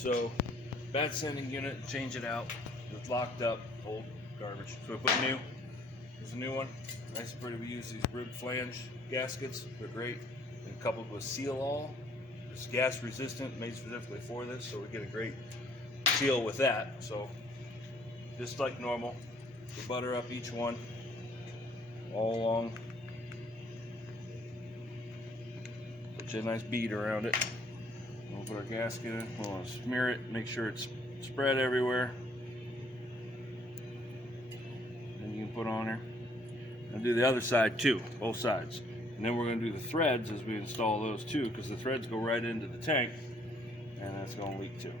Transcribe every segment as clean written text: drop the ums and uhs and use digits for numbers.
So bad sending unit, change it out. It's locked up, old garbage. So we put new. There's a new one. Nice and pretty. We use these rib flange gaskets. They're great. And coupled with Seal All. It's gas resistant, made specifically for this, so we get a great seal with that. So just like normal, we butter up each one all along. Put you a nice bead around it. We'll put our gasket in. We'll smear it, make sure it's spread everywhere. Then you can put on there. And do the other side too, both sides. And then we're going to do the threads as we install those too, because the threads go right into the tank, and that's going to leak too.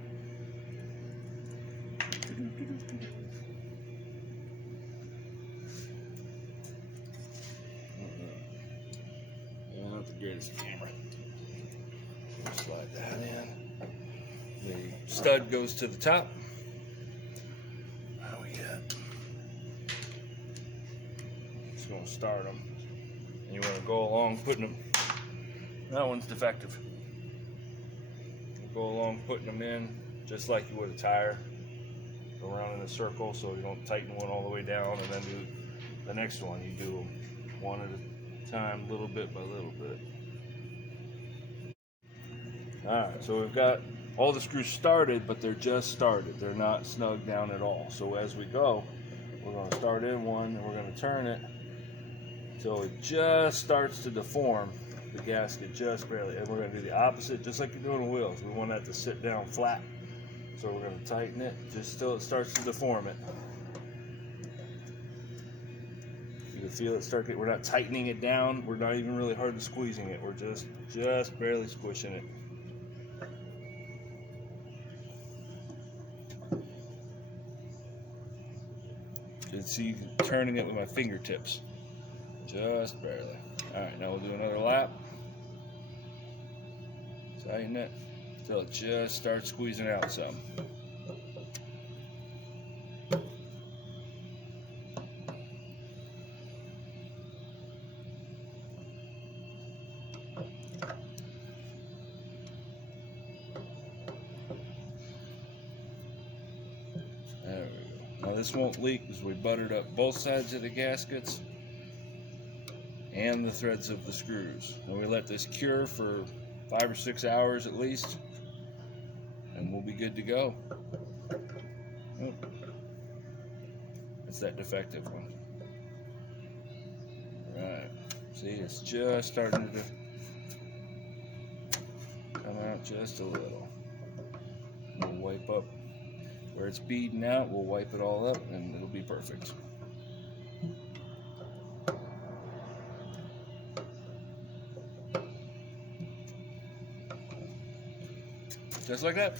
Yeah, not the greatest camera. We'll slide that in. The stud goes to the top. How we got? Just going to start them. And you want to go along putting them. That one's defective. You go along putting them in just like you would a tire. Go around in a circle so you don't tighten one all the way down, and then do the next one. You do them one at a time, little bit by little bit. Alright, so we've got all the screws started, but they're just started. They're not snug down at all. So as we go, we're going to start in one and we're going to turn it until it just starts to deform, the gasket just barely. And we're going to do the opposite, just like you're doing the wheels. We want that to sit down flat. So we're going to tighten it just till it starts to deform it. You can feel it start. We're not tightening it down. We're not even really hardly squeezing it. We're just barely squishing it. You can see turning it with my fingertips. Just barely. Alright, now we'll do another lap. Tighten it until it just starts squeezing out some. There we go. Now this won't leak because we buttered up both sides of the gaskets and the threads of the screws. And we let this cure for 5 or 6 hours at least, and we'll be good to go. Oh, it's that defective one. Right. See, it's just starting to come out just a little. We'll wipe up where it's beading out. We'll wipe it all up, and it'll be perfect. Just like that.